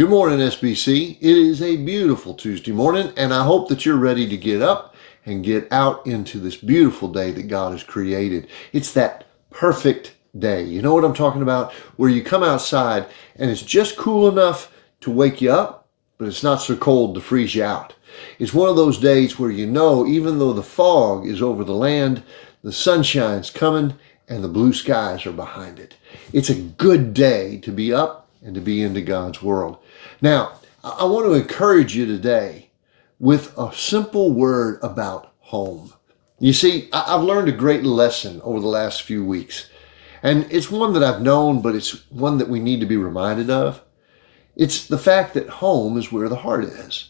Good morning, SBC. It is a beautiful Tuesday morning, and I hope that you're ready to get up and get out into this beautiful day that God has created. It's that perfect day. You know what I'm talking about? Where you come outside and it's just cool enough to wake you up, but it's not so cold to freeze you out. It's one of those days where you know, even though the fog is over the land, the sunshine's coming and the blue skies are behind it. It's a good day to be up and to be into God's world. Now, I want to encourage you today with a simple word about home. You see, I've learned a great lesson over the last few weeks, and it's one that I've known, but it's one that we need to be reminded of. It's the fact that home is where the heart is.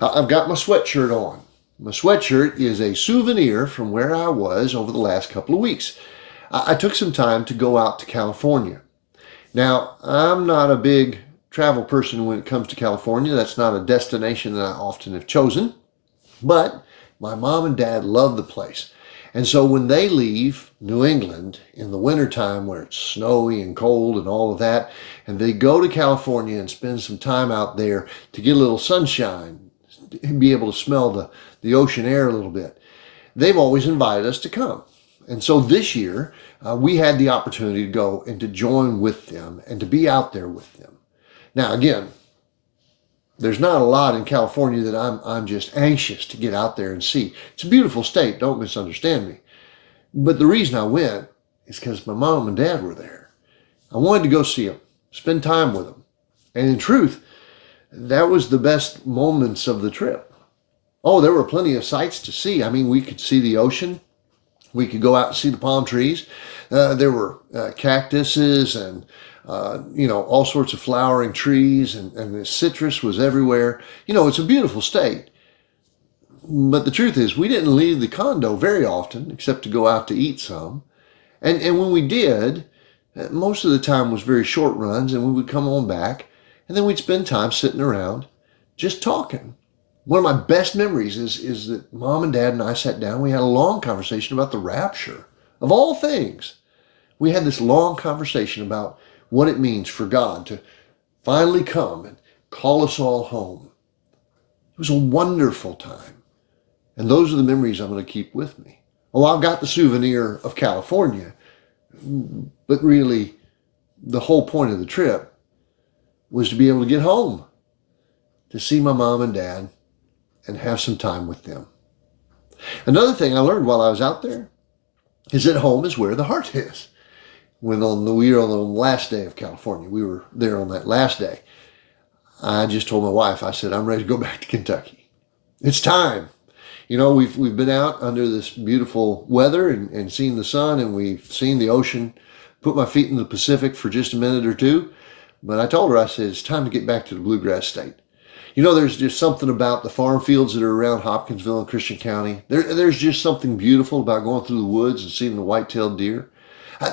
I've got my sweatshirt on. My sweatshirt is a souvenir from where I was over the last couple of weeks. I took some time to go out to California. Now, I'm not a big travel person when it comes to California. That's not a destination that I often have chosen, but my mom and dad love the place. And so when they leave New England in the wintertime where it's snowy and cold and all of that, and they go to California and spend some time out there to get a little sunshine and be able to smell the ocean air a little bit, they've always invited us to come. And so this year, we had the opportunity to go and to join with them and to be out there with them. Now, again, there's not a lot in California that I'm just anxious to get out there and see. It's a beautiful state, don't misunderstand me. But the reason I went is because my mom and dad were there. I wanted to go see them, spend time with them. And in truth, that was the best moments of the trip. Oh, there were plenty of sights to see. I mean, we could see the ocean. We could go out and see the palm trees. There were cactuses and all sorts of flowering trees, and the citrus was everywhere. You know, it's a beautiful state. But the truth is, we didn't leave the condo very often, except to go out to eat some. And when we did, most of the time was very short runs, and we would come on back, and then we'd spend time sitting around just talking. One of my best memories is that mom and dad and I sat down. We had a long conversation about the rapture. Of all things, we had this long conversation about what it means for God to finally come and call us all home. It was a wonderful time. And those are the memories I'm going to keep with me. Oh, I've got the souvenir of California, but really the whole point of the trip was to be able to get home, to see my mom and dad and have some time with them. Another thing I learned while I was out there is that home is where the heart is. We were on the last day of California. We were there on that last day. I just told my wife, I said, I'm ready to go back to Kentucky. It's time. You know, we've been out under this beautiful weather and seen the sun, and we've seen the ocean, put my feet in the Pacific for just a minute or two. But I told her, I said, it's time to get back to the Bluegrass State. You know, there's just something about the farm fields that are around Hopkinsville and Christian County. There's just something beautiful about going through the woods and seeing the white-tailed deer.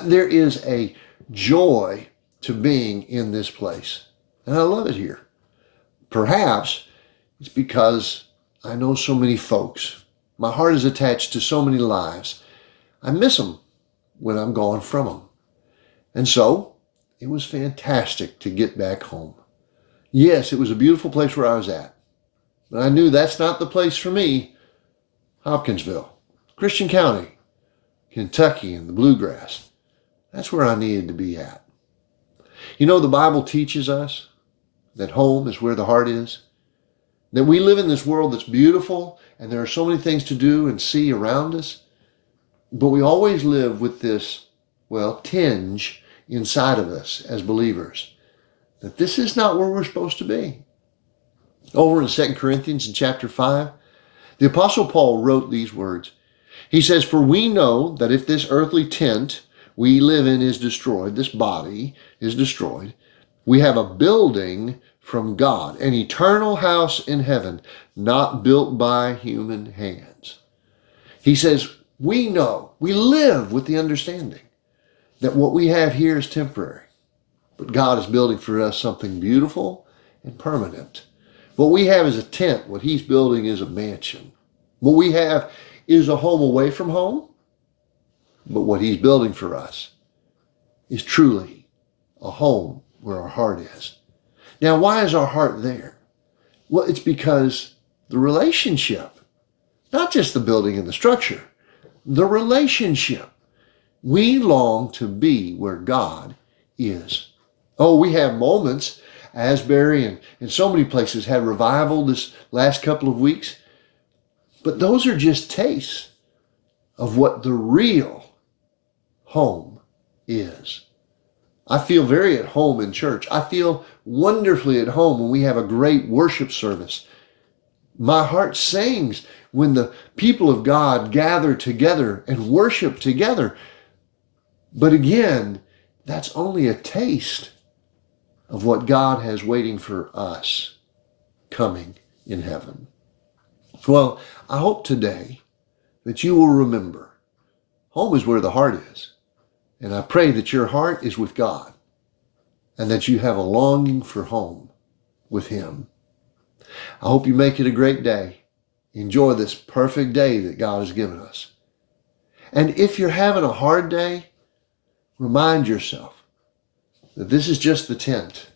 There is a joy to being in this place, and I love it here. Perhaps it's because I know so many folks. My heart is attached to so many lives. I miss them when I'm gone from them. And so it was fantastic to get back home. Yes, it was a beautiful place where I was at, but I knew that's not the place for me. Hopkinsville, Christian County, Kentucky, and the Bluegrass. That's where I needed to be at. You know, the Bible teaches us that home is where the heart is, that we live in this world that's beautiful, and there are so many things to do and see around us, but we always live with this, tinge inside of us as believers, that this is not where we're supposed to be. Over in 2 Corinthians in chapter 5, the Apostle Paul wrote these words. He says, for we know that if this earthly tent we live in is destroyed, this body is destroyed, we have a building from God, an eternal house in heaven, not built by human hands. He says, we know, we live with the understanding that what we have here is temporary. But God is building for us something beautiful and permanent. What we have is a tent. What he's building is a mansion. What we have is a home away from home. But what he's building for us is truly a home where our heart is. Now, why is our heart there? Well, it's because the relationship, not just the building and the structure, the relationship. We long to be where God is. Oh, we have moments. Asbury and so many places had revival this last couple of weeks. But those are just tastes of what the real home is. I feel very at home in church. I feel wonderfully at home when we have a great worship service. My heart sings when the people of God gather together and worship together. But again, that's only a taste of what God has waiting for us coming in heaven. Well, I hope today that you will remember home is where the heart is. And I pray that your heart is with God and that you have a longing for home with Him. I hope you make it a great day. Enjoy this perfect day that God has given us. And if you're having a hard day, remind yourself that this is just the tent.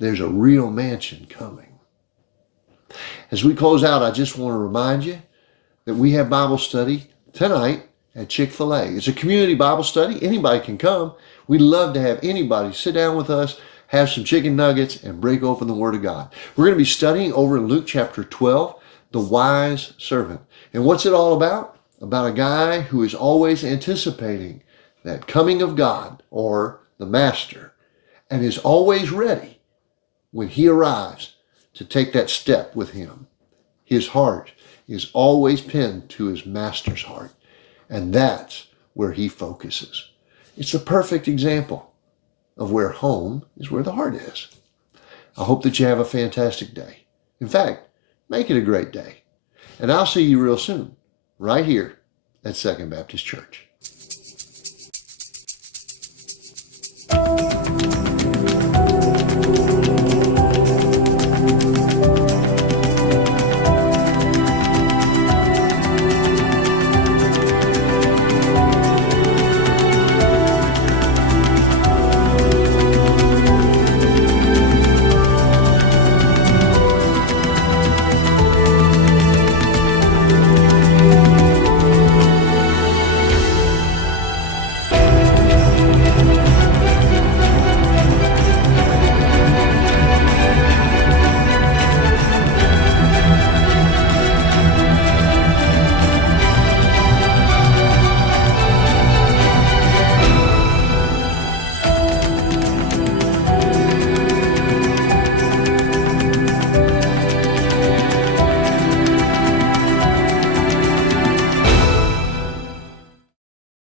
There's a real mansion coming. As we close out, I just want to remind you that we have Bible study tonight at Chick-fil-A. It's a community Bible study. Anybody can come. We'd love to have anybody sit down with us, have some chicken nuggets, and break open the Word of God. We're going to be studying over in Luke chapter 12, the wise servant. And what's it all about? About a guy who is always anticipating that coming of God or the Master and is always ready when He arrives to take that step with Him. His heart is always pinned to His Master's heart. And that's where He focuses. It's a perfect example of where home is where the heart is. I hope that you have a fantastic day. In fact, make it a great day. And I'll see you real soon, right here at Second Baptist Church.